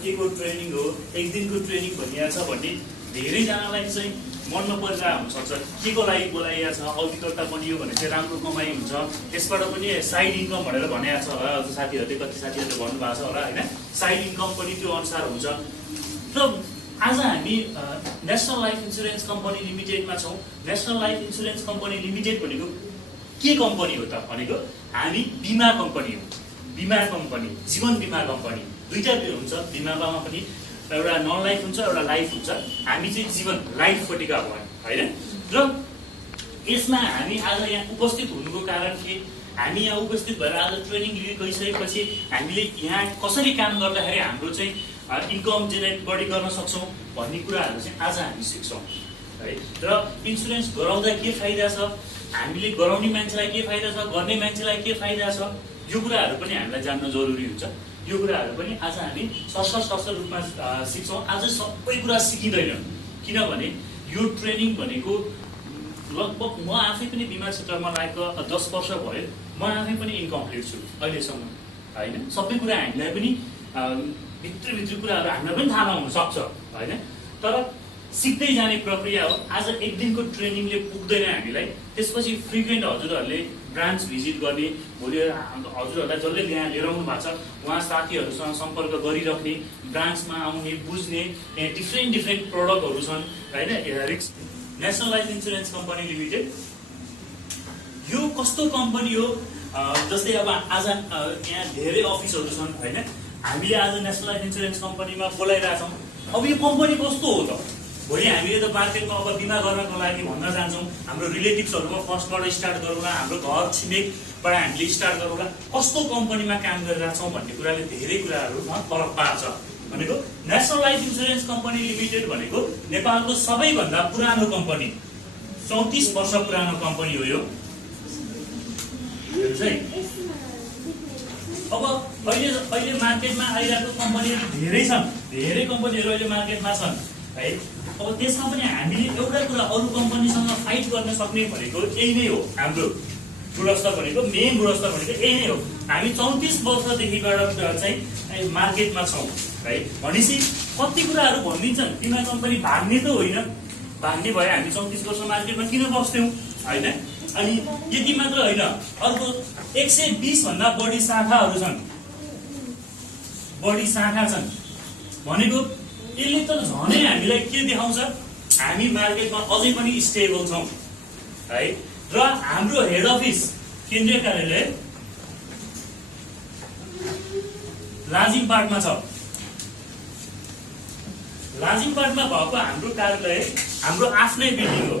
को ट्रेनिङ हो, एक दिनको ट्रेनिङ भनिएको छ भन्ने धेरैजनालाई चाहिँ मनमा परिरहेको हुनसक्छ। के को लागि बोलाइएको छ, अभिकर्ता बनियो भने चाहिँ राम्रो कमाइ हुन्छ, त्यसबाट पनि साइड इन्कम भनेर भनेको छ होला। अझ साथीहरूले कति साथीहरूले भन्नुभएको छ होला होइन, साइड इन्कम पनि त्यो अनुसार हुन्छ। र आज हामी नेसनल लाइफ इन्सुरेन्स कम्पनी लिमिटेडमा छौँ। National life insurance company limited भनेको के कम्पनी हो त भनेको हामी बिमा कम्पनी हो। बिमा कम्पनी, जीवन बिमा कम्पनी दुईटा हुन्छ। बिमामा पनि एउटा नन लाइफ हुन्छ, एउटा लाइफ हुन्छ। हामी चाहिँ जीवन लाइफपट्टिका भयो होइन। र यसमा हामी आज यहाँ उपस्थित हुनुको कारण के, हामी यहाँ उपस्थित भएर आज ट्रेनिङ लिइसकेपछि हामीले यहाँ कसरी काम गर्दाखेरि हाम्रो चाहिँ इन्कम जेनेरेट बढी गर्न सक्छौँ भन्ने कुराहरू चाहिँ आज हामी सिक्छौँ है। र इन्सुरेन्स गराउँदा के फाइदा छ, हामीले गराउने मान्छेलाई के फाइदा छ, गर्ने मान्छेलाई के फाइदा छ, यो कुराहरू पनि हामीलाई जान्न जरुरी हुन्छ। यो कुराहरू पनि आज हामी सशस्त्र रूपमा सिक्छौँ। आज सबै कुरा सिकिँदैन, किनभने यो ट्रेनिङ भनेको लगभग म आफै पनि बिमा क्षेत्रमा लागेको 10 वर्ष भयो। म आफै पनि इन्कम्प्लिट छु अहिलेसम्म होइन। सबै कुरा हामीलाई पनि भित्री कुराहरू हामीलाई पनि थाहा नहुन सक्छ होइन। तर सिक्दै जाने प्रक्रिया हो। आज एक दिनको ट्रेनिङले पुग्दैन हामीलाई। त्यसपछि फ्रिक्वेन्ट हजुरहरूले ब्रान्च भिजिट गर्ने, भोलि हजुरहरूलाई जसले यहाँ लिएर आउनु भएको छ उहाँ साथीहरूसँग सम्पर्क गरिराख्ने, ब्रान्चमा आउने, बुझ्ने, यहाँ डिफ्रेन्ट प्रडक्टहरू छन् होइन। National life insurance company limited यो कस्तो कम्पनी हो, जस्तै अब आज यहाँ धेरै अफिसहरू छन् होइन। हामीले आज नेसनल लाइफ इन्सुरेन्स कम्पनीमा बोलाइरहेछौँ। अब यो कम्पनी कस्तो हो त, भोलि हामीले त मार्केटमा अब बिमा गर्नको लागि भन्न जान्छौँ, हाम्रो रिलेटिभ्सहरूमा फर्स्टबाट स्टार्ट गरौँला, हाम्रो घर छिमेकबाट हामीले स्टार्ट गरौँला, कस्तो कम्पनीमा काम गरिरहेछौँ भन्ने कुराले धेरै कुराहरूमा फरक पार्छ। भनेको national life insurance company limited भनेको नेपालको सबैभन्दा पुरानो कम्पनी, 34 वर्ष पुरानो कम्पनी हो यो। अब अहिले मार्केटमा आइरहेको कम्पनीहरू धेरै छन्, धेरै कम्पनीहरू अहिले मार्केटमा छन् है। अब त्यसमा पनि हामीले एउटा कुरा अरू कम्पनीसँग फाइट गर्न सक्ने भनेको यही नै हो। हाम्रो गुणस्तर भनेको, मेन गुणस्तर भनेको यही नै हो। हामी 34 वर्षदेखिबाट चाहिँ मार्केटमा छौँ है। भनेपछि कति कुराहरू भनिदिन्छन्, बिमा कम्पनी भाग्ने त होइन, भाग्ने भए हामी 34 वर्ष मार्केटमा किन बस्थ्यौँ होइन। अनि यति मात्र होइन, अर्को 120 भन्दा बढी शाखाहरू छन्, बढी शाखा छन् भनेको यसले त झनै हामीलाई के देखाउँछ, हामी मार्केटमा अझै पनि स्टेबल छौँ है। र हाम्रो हेड अफिस केन्द्रीय कार्यालय लाजिमपाटमा छ। लाजिमपाटमा भएको हाम्रो कार्यालय हाम्रो आफ्नै बिल्डिङ हो।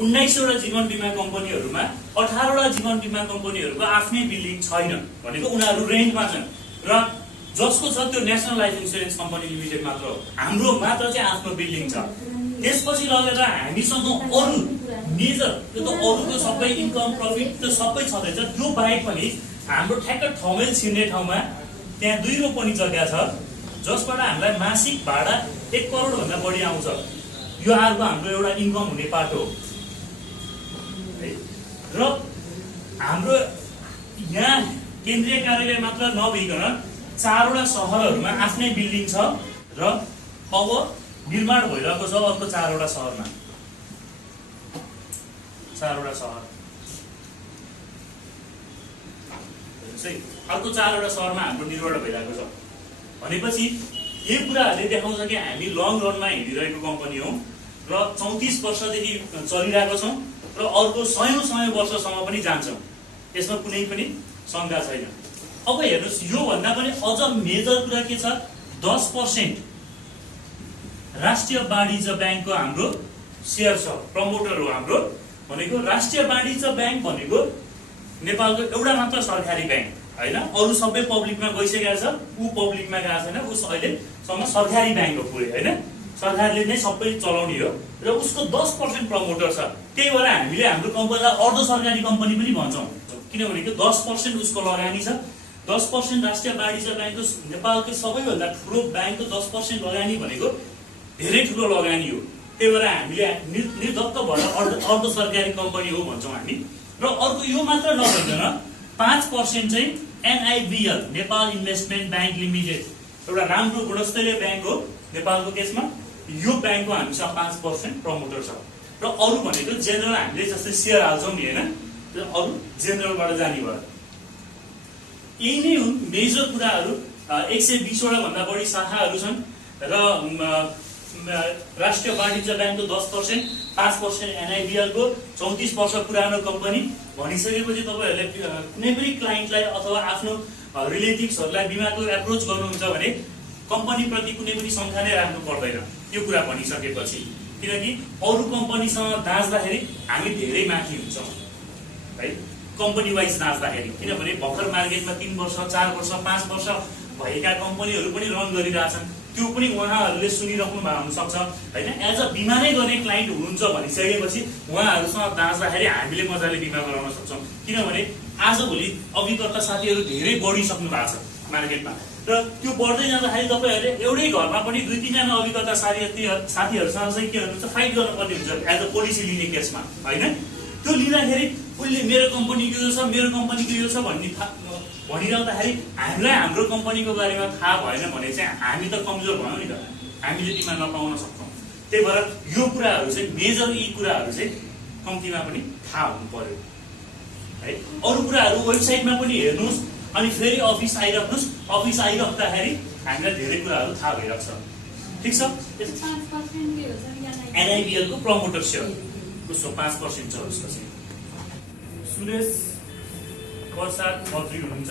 19वटा जीवन बिमा कम्पनीहरूमा 18वटा जीवन बिमा कम्पनीहरूको आफ्नै बिल्डिङ छैन, भनेको उनीहरू रेन्टमा छन्। र जसको छ त्यो national life insurance company limited मात्र हो। हाम्रो मात्र चाहिँ आफ्नो बिल्डिङ छ। त्यसपछि लगेर हामीसँग अरू मेजर, त्यो त अरूको सबै इन्कम प्रफिट त सबै छँदैछ। त्यो बाहेक पनि हाम्रो ठ्याक्क ठमेल छिर्ने ठाउँमा त्यहाँ 2 रोपनी जग्गा छ, जसबाट हामीलाई मासिक भाडा 1 करोड भन्दा बढी आउँछ। यो अर्को हाम्रो एउटा इन्कम हुने पार्ट हो। र हाम्रो यहाँ केन्द्रीय कार्यालय मात्र नभइकन 4वटा सहरहरूमा आफ्नै बिल्डिङ छ। र अब निर्माण भइरहेको छ अर्को 4वटा सहरमा, 4वटा सहर अर्को 4वटा सहरमा हाम्रो निर्माण भइरहेको छ। भनेपछि यो कुराहरूले देखाउँछ कि हामी लङ रनमा हिँडिरहेको कम्पनी हो र 34 वर्षदेखि चलिरहेको छौँ र अर्को 100 वर्षसम्म पनि जान्छौँ। यसमा कुनै पनि शङ्का छैन। अब हेर्नुहोस्, योभन्दा पनि अझ मेजर कुरा के छ, 10% राष्ट्रिय वाणिज्य ब्याङ्कको हाम्रो सेयर छ, प्रमोटर हो हाम्रो। भनेको राष्ट्रिय वाणिज्य ब्याङ्क भनेको नेपालको एउटा मात्र सरकारी ब्याङ्क होइन। अरू सबै पब्लिकमा गइसकेको छ, ऊ पब्लिकमा गएको छैन, उस अहिलेसम्म सरकारी ब्याङ्क हो पुरै होइन। सरकारले नै सबै चलाउने हो र उसको 10% प्रमोटर छ। त्यही भएर हामीले हाम्रो कम्पनीलाई अर्ध सरकारी कम्पनी पनि भन्छौँ, किनभने 10% उसको लगानी छ। 10% राष्ट्रिय वाणिज्य ब्याङ्कको, नेपालको सबैभन्दा ठुलो ब्याङ्कको 10% लगानी भनेको धेरै ठुलो लगानी हो। त्यही भएर हामीले निर्धक्क भएर अर्ध सरकारी कम्पनी हो भन्छौँ हामी। र अर्को यो मात्र नभइकन 5% चाहिँ NIBL, Nepal investment bank limited, एउटा राम्रो गुणस्तरीय ब्याङ्क हो नेपालको केसमा। यो ब्याङ्कको हामीसँग 5% प्रमोटर छ र अरू भनेको जेनरल हामीले जस्तै सेयर हाल्छौँ नि हैन, अरू जेनरलबाट जाने भयो। यही नै हुन् मेजर कुराहरू। 120 वटा भन्दा बढी शाखाहरू छन् र राष्ट्रिय वाणिज्य ब्याङ्कको 10%, 5% NIBL को 34 वर्ष पुरानो कम्पनी भनिसकेपछि तपाईहरुले कुनै पनि क्लाइन्टलाई अथवा आफ्नो रिलेटिभ्सहरुलाई बिमाको एप्रोच गर्नुहुन्छ भने कम्पनी प्रति कुनै पनि शंका नै राख्नु पर्दैन यो कुरा भनिसकेपछि, किनकि अरु कम्पनीसँग दाँच्दाखेरि हामी धेरै माथि हुन्छौं है, कम्पनी वाइज दाँच्दाखेरि। किनभने भर्खर मार्केटमा 3 वर्ष 4 वर्ष 5 वर्ष भएका कम्पनीहरु पनि रन गरिरहेछन्, त्यो पनि उहाँहरुले सुनिराख्नु भएको हुन सक्छ हैन। एज अ बिमा नै गर्ने क्लाइन्ट हुनुहुन्छ भनिसकेपछि उहाँहरुसँग दाँच्दाखेरि हामीले मजाले बिमा गराउन सक्छौं, किनभने आजभोलि अभिकर्ता साथीहरु धेरै बढिसक्नु भएको छ मार्केटमा र त्यो बढ्दै जाँदाखेरि तपाईहरुले एउटै घरमा पनि 2-3 जना अभिकर्ता साथीहरुसँग चाहिँ के हुन्छ फाइट गर्नुपर्ने हुन्छ एज अ पोलिसी लिने केसमा हैन। त्यो लिँदाखेरि उले मेरो कम्पनीको यो छ मेरो कम्पनीको यो छ भनिरहँदाखेरि हामीलाई हाम्रो कम्पनीको बारेमा थाहा भएन भने चाहिँ हामी त कमजोर भयौं नि त, हामीले बिमा नपाउन सक्छौं। त्यही भएर यो कुराहरु चाहिँ मेजर यी कुराहरु चाहिँ कम्तीमा पनि थाहा हुनु पर्यो है। अरु कुराहरु वेबसाइटमा पनि हेर्नुस् अनि फेरि अफिस आइराख्नुस्, अफिस आइराख्दाखेरि हामीलाई धेरै कुराहरु थाहा भइराख्छ। ठीक छ। 5% के हो सर NIBL को प्रमोटर शेयर उसको 5% छ उसको चाहिँ। सुरेश प्रसाद खत्री हुनुहुन्छ,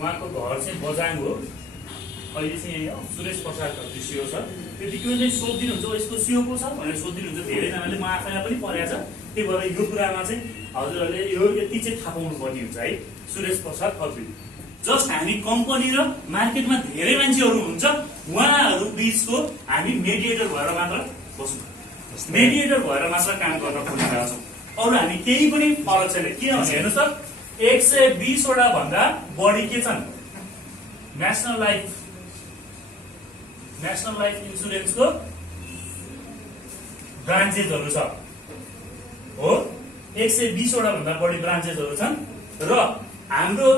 उहाँको घर चाहिँ बजाङ हो, अहिले चाहिँ यही हो। सुरेश प्रसाद खत्री सिओ छ। त्यतिकै चाहिँ सोधिदिनुहुन्छ यसको सिओ को छ भनेर सोधिदिनुहुन्छ धेरैजनाले, म आफैलाई पनि परेको छ। त्यही भएर यो कुरामा चाहिँ हजुरहरूले यो यति चाहिँ थाहा पाउनु पर्ने हुन्छ है। सुरेश प्रसाद खत्री जस्ट हामी कम्पनी र मार्केटमा धेरै मान्छेहरु हुन्छ उहाँहरु बीचको हामी मेडिएटर भएर मात्र बस्नु, मेडिएटर भएर मात्र काम गर्न खोजिरहेका छौं। अरु हामी केही पनि फरक छैन। किनभने हेर्नुस् त 120 वटा भन्दा बढी के छन् नेशनल लाइफ इन्स्योरेन्सको ब्रान्चेसहरु छ हो। 120 वटा भन्दा बढी ब्रान्चेसहरु छन् र हाम्रो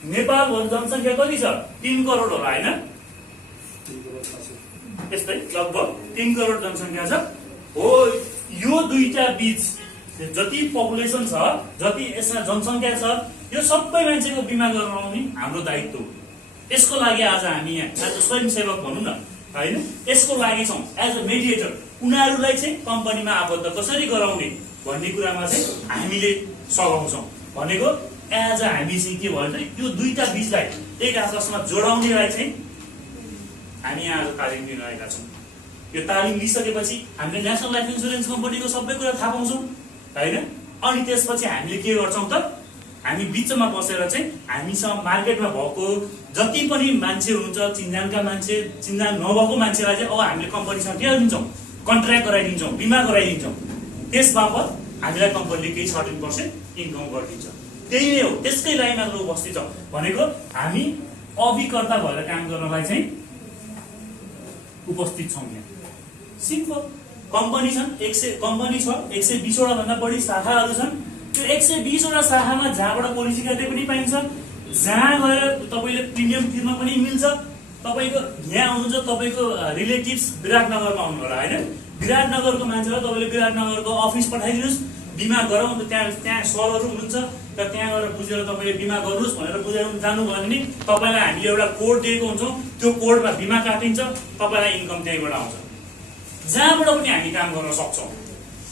नेपालभर जनसंख्या कति छ 3 करोड होला हैन, त्यस्तै लगभग 3 करोड जनसंख्या छ हो। यो दुईटा बीच जति पपुलेसन छ जति यसमा जनसंख्या छ यो सबै मान्छेको बिमा गराउने हाम्रो दायित्व हो। यसको लागि आज हामी यहाँ एज अ स्वयंसेवक भनौं न हैन, यसको लागि छौं एज अ मेडिएटर। उनीहरुलाई चाहिँ कम्पनीमा आबद्ध कसरी गराउने भन्ने कुरामा चाहिँ हामीले सघाउँछौं भनेको एज अ हामी चाहिँ के भन्छ यो दुईटा बीचलाई एक आपसमा जोडाउनेलाई चाहिँ हामी आज तालिम दिन आएका छौं। यो तालिम लिइसकेपछि हामीले नेशनल लाइफ इन्स्योरेन्स कम्पनीको सबै कुरा थाहा पाउँछौं हैन। अनि त्यसपछि हामीले के गर्छौं त हामी बीचमा बसेर चाहिँ हामीसँग मार्केटमा भएको जति पनि मान्छे हुनुहुन्छ चिन्जानका मान्छे चिन्जान नभएको मान्छेलाई चाहिँ अब हामीले कम्पनीसँग के दिन्छौं कन्ट्र्याक्ट गराइदिन्छौं, बिमा गराइदिन्छौं। त्यसबापत हामीलाई कम्पनीले केही 13% इन्कम गरिदिन्छ। त्यही नै हो, त्यसकै लाइनमा लो बस्ती छ भनेको हामी अभिकर्ता भएर काम गर्नलाई चाहिँ उपस्थित छौं यहाँ। सिम्पल कम्पनी छन् 120 वटा भन्दा बढी शाखाहरू छन्। त्यो 120 वटा शाखामा जहाँबाट पोलिसी काटे पनि पाइन्छ, जहाँ गएर तपाईले प्रिमियम तिर्न पनि मिल्छ। तपाईको यहाँ आउनुहुन्छ तपाईको रिलेटिभ्स विराटनगरमा आउनु होला हैन, विराटनगरको मान्छेलाई तपाईले विराटनगरको अफिस पठाइदिनुस् बिमा गराउँ, त्यहाँ सरहरु हुनुहुन्छ र त्यहाँ गएर बुझेर तपाईले बिमा गर्नुस् भनेर बुझाउन जानु भयो भने तपाईलाई हामीले एउटा कोड दिएको हुन्छौं, त्यो कोडमा बिमा काटिन्छ, तपाईलाई इन्कम त्यहीबाट आउँछ। जहाँबाट पनि हामी काम गर्न सक्छौं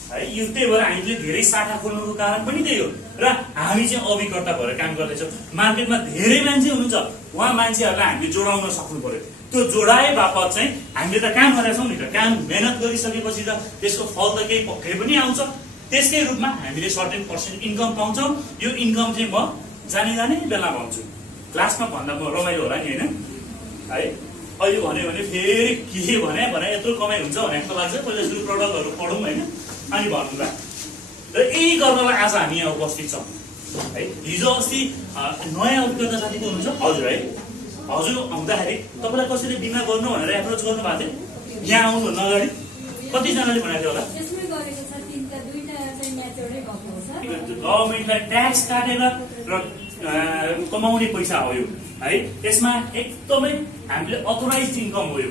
है। यो त्यही भएर हामीले धेरै शाखा खोल्नुको कारण पनि त्यही हो र हामी चाहिँ अभिकर्ता भएर काम गर्दैछौं। मार्केटमा धेरै मान्छे हुनुहुन्छ, उहाँ मान्छेहरुलाई हामीले जोडाउन सक्नु पर्यो। त्यो जोडाए बापत चाहिँ हामीले त काम गरेछौं नि त, काम मेहनत गरिसकेपछि त त्यसको फल त केही पक्कै पनि आउँछ। त्यसकै रूपमा हामीले 13% इन्कम पाउँछौं। यो इन्कम चाहिँ म जाने बेला भन्छु, क्लासमा भन्दा म रमाइलो होला नि हैन है। अहिले भन्यो भने फेरि के भने यत्रो कमाइ हुन्छ भने जस्तो लाग्छ। पहिला सुरु प्रडक्टहरु पढौं हैन अनि भन्नुला र यही गर्नलाई आज हामी यहाँ उपस्थित छौं है। हिजो अस्ति नयाँ अभिकर्ता साथी हुनुहुन्छ हजुर है, हजुर आउँदाखेरि तपाईलाई कसरी बिमा गर्नु भनेर एप्रोच गर्नु भएको थियो, यहाँ आउनु भन्दा अगाडि कति जनाले भनेको थियो होला त्यसमै गरेको छ, दुईटा चाहिँ म्याचोर्डै भएको हो सर। गभर्नमेन्टलाई ट्याक्स काटेर र कमाउने पैसा हो यो है। यसमा एकदमै हामीले अथोराइज इन्कम हो यो,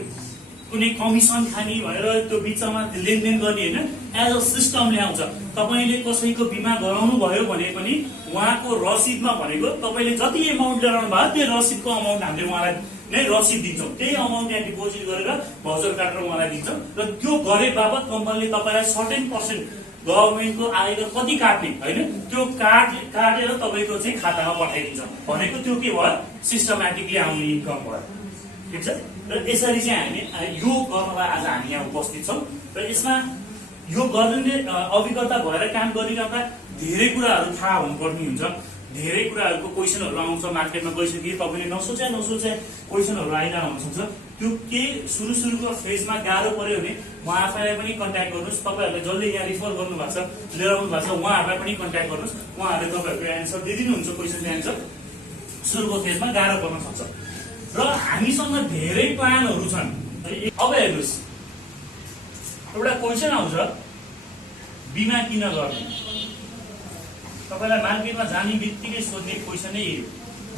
कुनै कमिसन खाने भनेर त्यो बिचमा लेनदेन गर्ने होइन, एज अ सिस्टम ल्याउँछ। तपाईँले कसैको बिमा गराउनु भयो भने पनि उहाँको रसिदमा भनेको तपाईँले जति एमाउन्ट गराउनु भयो त्यो रसिदको अमाउन्ट हामीले उहाँलाई नै रसिद दिन्छौँ। त्यही अमाउन्ट यहाँ डिपोजिट गरेर भाउचर काटेर उहाँलाई दिन्छौँ र त्यो गरे बापत कम्पनीले तपाईँलाई सर्टेन पर्सेन्ट गभर्मेन्टको आयकर कति काट्ने होइन त्यो काटेर तपाईँको चाहिँ खातामा पठाइदिन्छ भनेको त्यो के भयो, सिस्टमेटिकली आउने इन्कम भयो। ठिक छ। र यसरी चाहिँ हामी यो गर्नलाई आज हामी यहाँ उपस्थित छौँ र यसमा यो गर्ने अभिज्ञता भएर काम गरिरहँदा धेरै कुराहरू थाहा हुनुपर्ने हुन्छ। धेरै कुराहरूको क्वेसनहरू आउँछ, मार्केटमा गइसके तपाईँले नसोचे क्वेसनहरू आइरहनु सक्छ। त्यो के सुरुको फेजमा गाह्रो पर्यो भने म आफैलाई पनि कन्ट्याक्ट गर्नुहोस्। तपाईँहरूले जसले यहाँ रिफर गर्नुभएको छ, लिएर आउनु भएको छ, उहाँहरूलाई पनि कन्ट्याक्ट गर्नुहोस्। उहाँहरूले तपाईँहरूको एन्सर दिइदिनुहुन्छ, क्वेसनको एन्सर सुरुको फेजमा गाह्रो पर्न सक्छ। र हामीसँग धेरै प्लानहरू छन्। अब हेर्नुहोस्, एउटा क्वेसन आउँछ, बिमा किन गर्ने? तपाईँलाई मार्केटमा जाने बित्तिकै सोध्ने क्वेसन नै यो,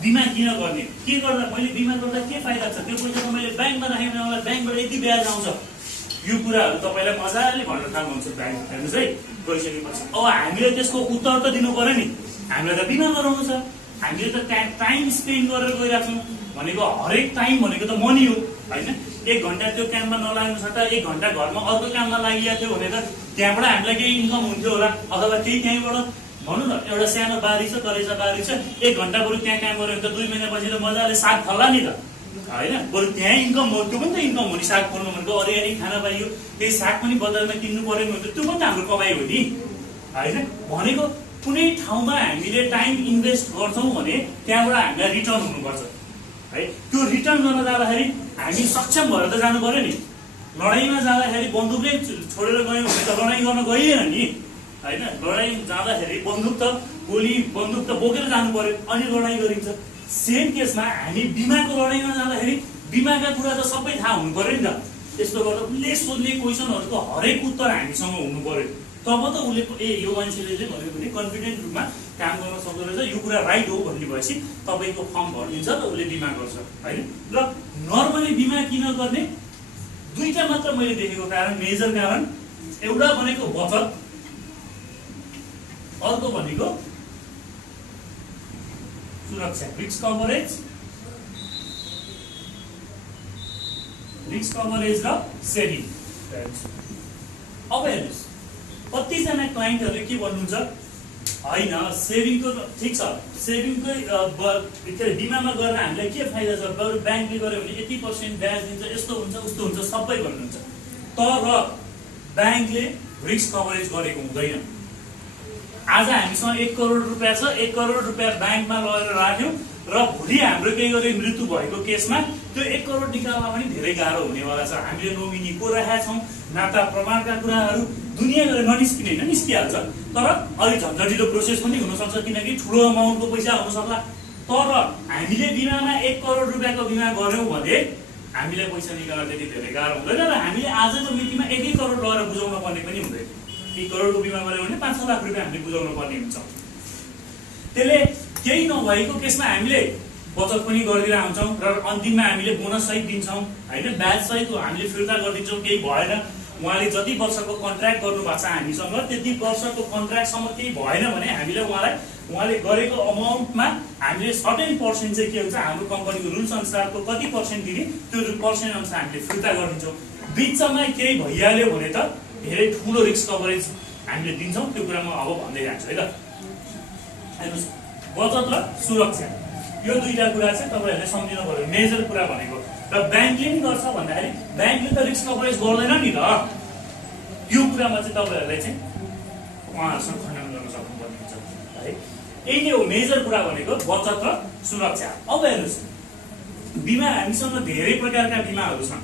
बिमा किन गर्ने? के गर्दा मैले बिमा गर्दा के फाइदा छ? त्यो पैसा मैले ब्याङ्कमा राखेँ भने मलाई ब्याङ्कबाट यति ब्याज आउँछ। यो कुराहरू तपाईँलाई मजाले भन्न थाल्नुहुन्छ ब्याङ्क हेर्नुहोस् है गइसकेपछि। अब हामीले त्यसको उत्तर त दिनु पर्यो नि, हामीलाई त बिमा गराउनु छ, हामीले त टाइम स्पेन्ड गरेर गइरहेको छौँ भनेको हरेक टाइम भनेको त मनी हो होइन। 1 घन्टा त्यो काममा नलाग्नु छ त 1 घन्टा घरमा अर्को काममा लागिएको थियो भने त त्यहाँबाट हामीलाई केही इन्कम हुन्थ्यो होला, अथवा केही त्यहीँबाट भनौँ न एउटा सानो बारी छ, कलेजा बारी छ, 1 घन्टा बरु त्यहाँ काम गऱ्यो भने त 2 महिनापछि त मजाले साग फल्ला नि त होइन। बरु त्यहाँ इन्कम हो, त्यो पनि त इन्कम हो नि। साग फल्नु भनेको अर्ग्यानिक खाना पाइयो, त्यही साग पनि बजारमा किन्नु पर्यो भने त्यो पनि त हाम्रो कमाइ हो नि होइन। भनेको कुनै ठाउँमा हामीले टाइम इन्भेस्ट गर्छौँ भने त्यहाँबाट हामीलाई रिटर्न हुनुपर्छ है। त्यो रिटर्न गर्न जाँदाखेरि हामी सक्षम भएर त जानु पर्यो नि। लडाइँमा जाँदाखेरि बन्दुकै छोडेर गयौँ भने त लडाइँ गर्न गइएन नि होइन। लडाइँ जाँदाखेरि बन्दुक त बोकेर जानु पर्यो अनि लडाइँ गरिन्छ। सेम केसमा हामी बिमाको लडाइँमा जाँदाखेरि बिमाका कुरा त सबै थाहा हुनु पर्यो नि त। त्यस्तो गर्दा उसले सोध्ने क्वेसनहरूको हरेक उत्तर हामीसँग हुनु पर्यो, तब त उसले यो मान्छेले चाहिँ भन्यो भने कन्फिडेन्ट रूपमा काम गर्न सक्दो रहेछ, यो कुरा राइट हो भन्ने भएपछि तपाईँको फर्म भरिदिन्छ र उसले बिमा गर्छ होइन। र नर्मली बिमा किन गर्ने? 2टा मात्र मैले देखेको कारण, मेजर कारण। एउटा भनेको बचत, अर्को भनेको सुरक्षा, रिस्क कभरेज र सेभिङ। अब हेर्नुहोस्, कतिजना क्लाइन्टहरूले के भन्नुहुन्छ, होइन सेभिङको ठिक छ, सेभिङकै बिमामा गरेर हामीलाई के फाइदा छ, बरु ब्याङ्कले गर्यो भने यति % ब्याज दिन्छ, यस्तो हुन्छ उस्तो हुन्छ सबै भन्नुहुन्छ। तर ब्याङ्कले रिस्क कभरेज गरेको हुँदैन। आज हामीसँग 1 करोड रुपियाँ छ, 1 करोड रुपियाँ ब्याङ्कमा लगेर राख्यौँ र भोलि हाम्रो केही गरी मृत्यु भएको केसमा त्यो 1 करोड निकाल्न पनि धेरै गाह्रो हुनेवाला छ। हामीले नोमिनी को राखेका छौँ, नाता प्रमाणका कुराहरू दुनियाँ गरेर ननिस्किने होइन, निस्किहाल्छ। तर अलिक झन्झटिलो प्रोसेस पनि हुनसक्छ किनकि ठुलो अमाउन्टको पैसा हुनसक्ला। तर हामीले बिमामा 1 करोड रुपियाँको बिमा गऱ्यौँ भने हामीले पैसा निकाल्न त्यति धेरै गाह्रो हुँदैन र हामीले आजको मितिमा 1 करोड लगेर बुझाउन पर्ने पनि हुँदैन। 1 करोडको बिमा गऱ्यो भने 5-6 लाख रुपियाँ हामीले बुझाउनु पर्ने हुन्छ। त्यसले केही नभएको केसमा हामीले बचत पनि गरिदिएर आउँछौँ र अन्तिममा हामीले बोनस सहित दिन्छौँ होइन, ब्याज सहित हामीले फिर्ता गरिदिन्छौँ। केही भएन, उहाँले जति वर्षको कन्ट्र्याक्ट गर्नुभएको छ हामीसँग त्यति वर्षको कन्ट्र्याक्टसम्म केही भएन भने हामीले उहाँले गरेको अमाउन्टमा हामीले सर्टेन पर्सेन्ट चाहिँ के हुन्छ, हाम्रो कम्पनीको रुल्स अनुसारको कति पर्सेन्ट दिने त्यो पर्सेन्ट अनुसार हामीले फिर्ता गरिदिन्छौँ। बिचमा केही भइहाल्यो भने त धेरै ठुलो रिस्क कभरेज हामीले दिन्छौँ। त्यो कुरा म अब भन्दै जान्छु है त। हेर्नुहोस्, बचत र सुरक्षा यो 2टा कुरा चाहिँ तपाईँहरूले सम्झिनु पर्यो, मेजर कुरा भनेको। र ब्याङ्कले नि गर्छ भन्दाखेरि ब्याङ्कले त रिस्क कभरेज गर्दैन नि त। यो कुरामा चाहिँ तपाईँहरूलाई चाहिँ उहाँहरूसँग खण्डन गर्न सक्नुपर्ने हुन्छ है। यही नै हो मेजर कुरा भनेको, बचत र सुरक्षा। अब हेर्नुहोस्, बिमा हामीसँग धेरै प्रकारका बिमाहरू छन्।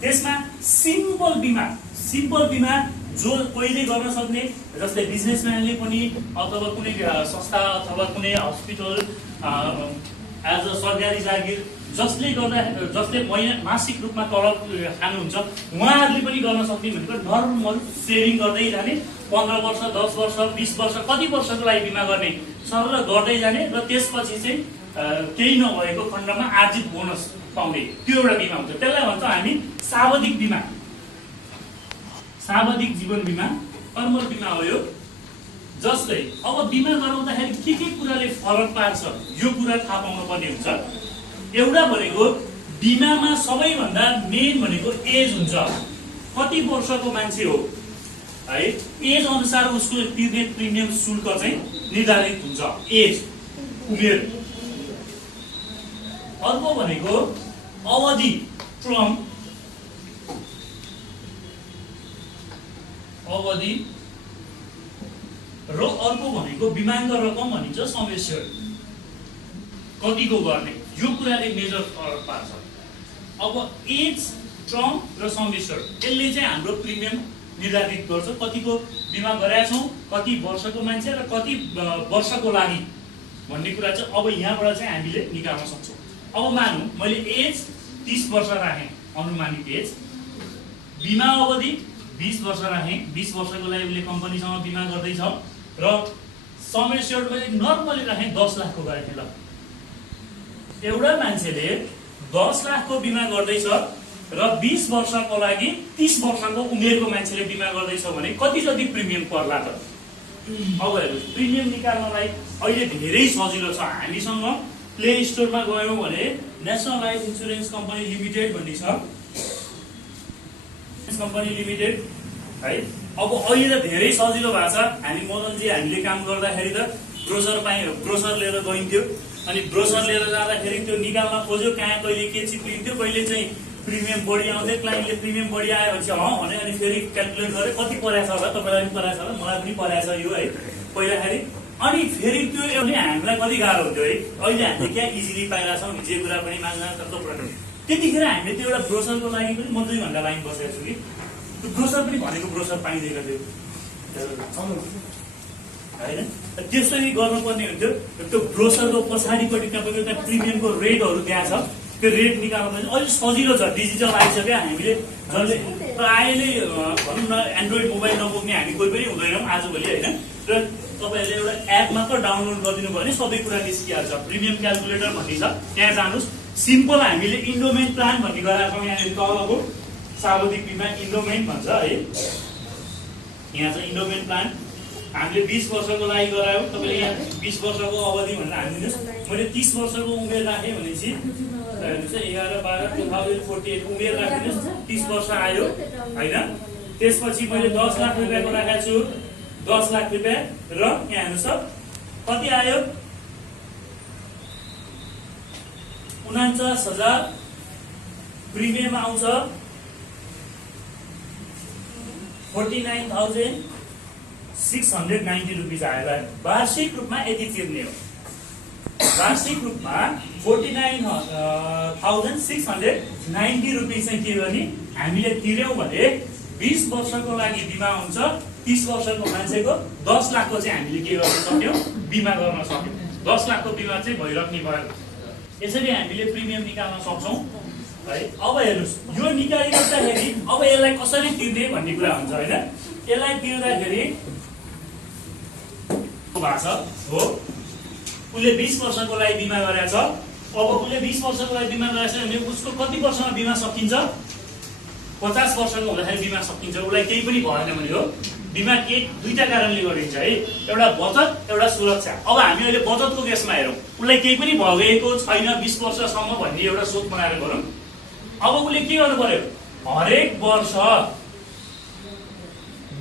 त्यसमा सिम्पल बिमा जो कोहीले गर्न सक्ने, जस्तै बिजनेसम्यानले पनि अथवा कुनै संस्था अथवा कुनै हस्पिटल एज अ सरकारी जागिर जसले मासिक रूपमा तलब खानुहुन्छ उहाँहरूले पनि गर्न सक्ने भनेको नर्मल सेभिङ गर्दै जाने। 15 वर्ष, 10 वर्ष, 20 वर्ष, कति वर्षको लागि बिमा गर्ने सरल गर्दै जाने र त्यसपछि चाहिँ केही नभएको खण्डमा आर्जित बोनस पाउने त्यो एउटा बिमा हुन्छ। त्यसलाई भन्छ हामी सावधिक बिमा, सावधिक जीवन बिमा, कर्मल बिमा हो यो। जस्तै अब बिमा गराउँदाखेरि के कुराले फरक पार्छ यो कुरा थाहा पाउनु पर्ने हुन्छ। एउटा भनेको बिमामा सबैभन्दा मेन भनेको एज हुन्छ, कति वर्षको मान्छे हो है, एज अनुसार उसको तिर्ने प्रिमियम शुल्क चाहिँ निर्धारित हुन्छ, एज उमेर। अर्को भनेको अवधि, टर्म, अवधि, र अर्को भनेको बिमाङ्ग रकम भनिन्छ, समेस्यर, कतिको गर्ने, यो कुराले मेजर फरक पार्छ। अब एज, टर्म र समेस्यर यसले चाहिँ हाम्रो प्रिमियम निर्धारित गर्छ, कतिको बिमा गरेका छौँ, कति वर्षको मान्छे र कति वर्षको लागि भन्ने कुरा चाहिँ अब यहाँबाट चाहिँ हामीले निकाल्न सक्छौँ। अब मानौँ मैले एज 30 वर्ष राखेँ, अनुमानित एज, बिमा अवधि 20 वर्ष राखेँ, 20 वर्षको लागि उसले कम्पनीसँग बिमा गर्दैछ, र समेस्योर्ड मैले नर्मली राखेँ 10 लाखको गरेँ। ल एउटा मान्छेले 10 लाखको बिमा गर्दैछ र 20 वर्षको लागि 30 वर्षको उमेरको मान्छेले बिमा गर्दैछ भने कति जति प्रिमियम पर्ला त? अब हेर्नुहोस्, प्रिमियम निकाल्नलाई अहिले धेरै सजिलो छ। हामीसँग प्ले स्टोरमा गयौँ भने national life insurance company limited भन्ने छ, कम्पनी लिमिटेड है। अब अहिले त धेरै सजिलो भएको छ। हामी मदनजी हामीले काम गर्दाखेरि त ब्रोसर पायौँ, ब्रोसर लिएर गइन्थ्यो, अनि ब्रोसर लिएर जाँदाखेरि त्यो निकाल्न खोज्यो कहाँ कहिले के चिप्लिन्थ्यो, कहिले चाहिँ प्रिमियम बढी आउँथ्यो, क्लाइन्टले प्रिमियम बढी आयो भने चाहिँ भने अनि फेरि क्यालकुलेट गरेँ कति परेको छ होला, तपाईँलाई पनि परेको छ होला, मलाई पनि परेको छ यो है पहिलाखेरि। अनि फेरि त्यो एउटा हामीलाई कति गाह्रो हुन्थ्यो है। अहिले हामीले क्या इजिली पाइरहेछौँ, जे कुरा पनि माग्न त्यतिखेर हामीले त्यो एउटा ब्रोसरको लागि पनि म 2 घन्टा लाइन बसेको छु कि त्यो ब्रोसर पनि भनेको ब्रोसर पाइँदैन थियो होइन। त्यसरी गर्नुपर्ने हुन्थ्यो। त्यो ब्रोसरको पछाडिपट्टि तपाईँको त्यहाँ प्रिमियमको रेटहरू त्यहाँ छ, त्यो रेट निकाल्नु पनि अहिले सजिलो छ, डिजिटल आइसक्यो। हामीले जसले प्रायले भनौँ न एन्ड्रोइड मोबाइल नबोक्ने हामी कोही पनि हुँदैनौँ आजभोलि होइन। र तपाईँहरूले एउटा एप मात्र डाउनलोड गरिदिनु भयो भने सबै कुरा निस्किहाल्छ। प्रिमियम क्यालकुलेटर भन्ने छ, त्यहाँ जानुहोस्। सिम्पल हामीले इन्डोमेन्ट प्लान भन्ने गराएको छौँ यहाँनिर तलको सावधिक बिमा इन्डोमेन्ट भन्छ है। यहाँ चाहिँ इन्डोमेन्ट प्लान हामीले 20 वर्षको लागि गरायौँ। तपाईँले यहाँ 20 वर्षको अवधि भनेर हालिदिनुहोस्। मैले 30 वर्षको उमेर राखेँ भनेपछि 11, 12, 2048 उमेर राखिदिनुहोस्, 30 वर्ष आयो होइन। त्यसपछि मैले 10 लाख रुपियाँको राखेको छु, 10 लाख रुपियाँ, र यहाँ हेर्नुहोस् त कति आयो, 49,000 प्रिमियम आउँछ, 49,690 रुपिस आयो। वार्षिक रूपमा यति तिर्ने हो, वार्षिक रूपमा 49,690 रुपिस चाहिँ के गर्ने हामीले तिर्यौँ भने 20 वर्षको लागि बिमा हुन्छ, 30 वर्षको मान्छेको 10 लाखको चाहिँ हामीले के गर्न सक्यौँ, बिमा गर्न सक्यौँ। 10 लाखको बिमा चाहिँ भइराख्ने भयो। यसरी हामीले प्रिमियम निकाल्न सक्छौँ है। अब हेर्नुहोस्, यो निकालिराख्दाखेरि अब यसलाई कसरी तिर्ने भन्ने कुरा हुन्छ होइन। यसलाई तिर्दाखेरि भाषा हो, उसले 20 वर्षको लागि बिमा गरेछ। अब उसले 20 वर्षको लागि बिमा गरेछ भने उसको कति वर्षमा बिमा सकिन्छ, 50 वर्षको हुँदाखेरि बिमा सकिन्छ। उसलाई केही पनि भएन भने हो बिमा के दुईटा कारणले गरिन्छ है, एउटा बचत, एउटा सुरक्षा। अब हामी अहिले बचतको केसमा हेरौँ, उसलाई केही पनि भगेको छैन 20 वर्षसम्म भन्ने एउटा सोच बनाएर गरौँ। अब उसले के गर्नु पर्यो, हरेक वर्ष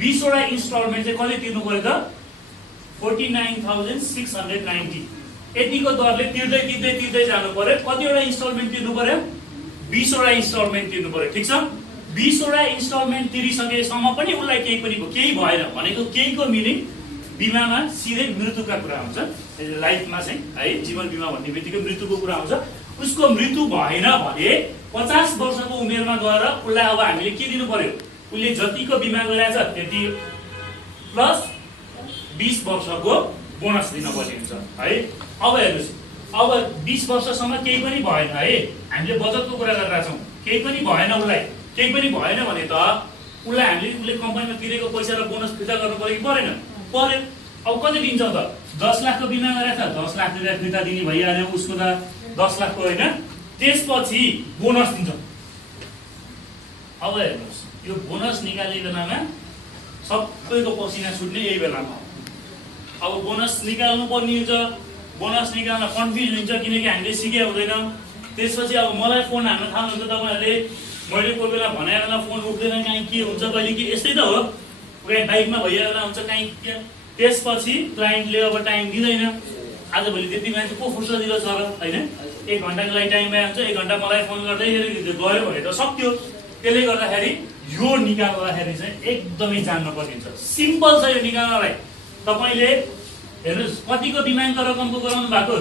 20 वटा इन्स्टलमेन्ट चाहिँ कहिले तिर्नु पर्यो त, 49,690 यतिको दरले तिर्दै तिर्दै तिर्दै जानु पर्यो। कतिवटा इन्स्टलमेन्ट तिर्नु पर्यो, 20 वटा इन्स्टलमेन्ट तिर्नु पर्यो। ठिक छ, 20 वटा इन्स्टलमेन्ट तिरिसकेसम्म पनि उसलाई केही भएन भनेको केहीको मिनिङ बिमामा सिधै मृत्युका कुरा हुन्छ। लाइफमा चाहिँ है जीवन बिमा भन्ने बित्तिकै मृत्युको कुरा आउँछ। उसको मृत्यु भएन भने 50 वर्षको उमेरमा गएर उसलाई अब हामीले के दिनु पर्यो, उसले जतिको बिमा गरेछ त्यति प्लस 20 वर्षको बोनस दिनुपर्ने हुन्छ है। अब हेर्नुहोस्, अब 20 वर्षसम्म केही पनि भएन है, हामीले बचतको कुरा गरिरहेका छौँ, केही पनि भएन उसलाई, केही पनि भएन भने त उसलाई हामीले उसले कम्पनीमा तिरेको पैसा र बोनस फिर्ता गर्नु पर्यो कि परेन, पर्यो। अब कति दिन्छ त 10 लाखको बिमा गरेछ 10 लाख रुपैयाँ फिर्ता दिने भइहाल्यो उसको त 10 लाखको होइन त्यसपछि बोनस दिन्छ अब हेर्नुहोस् यो बोनस निकाल्ने बेलामा सबैको पसिना छुट्ने यही बेलामा अब बोनस निकाल्नु पर्ने हुन्छ बोनस निकाल्न कन्फ्युज हुन्छ किनकि हामीले सिके हुँदैनौँ त्यसपछि अब मलाई फोन हान्न थाल्नुहुन्छ तपाईँहरूले मैले कोही बेला भनेको बेला फोन उठ्दैन काहीँ के हुन्छ कहिले के यस्तै त हो कहीँ बाइकमा भइहाल्दा हुन्छ काहीँ के त्यसपछि क्लाइन्टले अब टाइम दिँदैन आजभोलि त्यति मान्छे को फुर्सदिलो छ र होइन 1 घन्टाको लागि टाइम पाए हुन्छ 1 घन्टा मलाई फोन गर्दाखेरि गयो भने त सक्यो त्यसले गर्दाखेरि यो निकाल्दाखेरि चाहिँ एकदमै जान्न पर्ने छ सिम्पल छ यो निकाल्नलाई तपाईँले हेर्नुहोस् कतिको बिमाको रकमको गराउनु भएको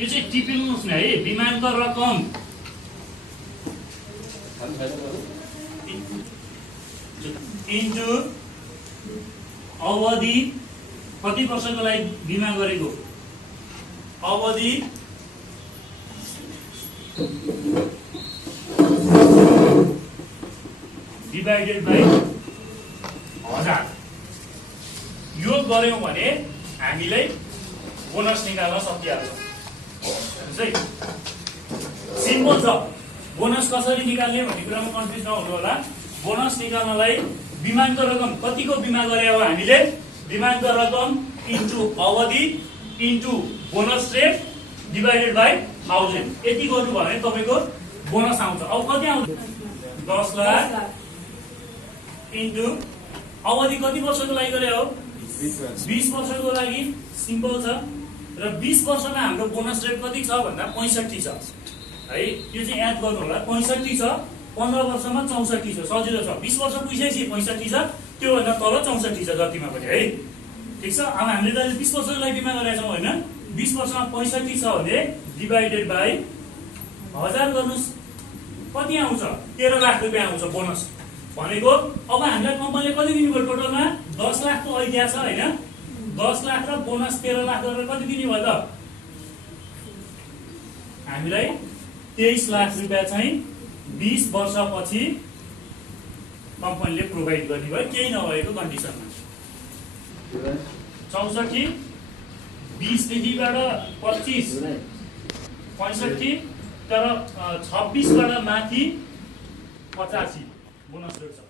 यो चाहिँ टिपिनुहोस् न है बिमाको रकम इन्टु अवधि कति वर्षको लागि बिमा गरेको अवधि डिभाइडेड बाई 1000 यो गर्यौं भने हामीलाई बोनस निकाल्न सकिहाल्छ सिम्पल छ बोनस कसरी निकाल्ने भन्ने कुरामा कन्फ्युज नहुनु होला बोनस निकाल्नलाई बिमाको रकम कतिको बिमा गरे हो हामीले बिमाको रकम इन्टु अवधि into bonus rate divided by 1000 यति गर्नु भयो भने तपाईको बोनस आउँछ अब कति आउँछ 10 लाख इन्टु अवधि कति वर्षको लागि गरे हो 20 वर्षको लागि सिम्पल छ र 20 वर्षमा हाम्रो बोनस रेट कति छ भन्दा 65 छ है यो चाहिँ याद गर्नु होला 65 छ 15 वर्षमा 64 छ सजिलो छ 20 वर्ष पुगिसकेपछि 65 छ त्यो भन्दा तल 64 छ जतिमा पनि है ठीक छ अब हामीले त 20 वर्षको लागि बिमा गरेका छौं हैन 20 वर्षमा 65 छ भने डिभाइडेड बाई 1000 गर्नुस् कति आउँछ 13 लाख रुपैयाँ आउँछ बोनस भनेको अब हामीलाई कम्पनीले कति दिनुभयो टोटलमा 10 लाखको ऐडिया छ हैन 10 लाख र बोनस 13 लाख गरेर कति दिने भयो त हामीलाई 23 लाख रुपैयाँ चाहिँ 20 वर्षपछि कम्पनीले प्रोभाइड गर्ने भयो केही नभएको कन्डिसनमा 64 20 देखिबाट 25 65 तर 26 बाट माथि 85 बोनस रेट छ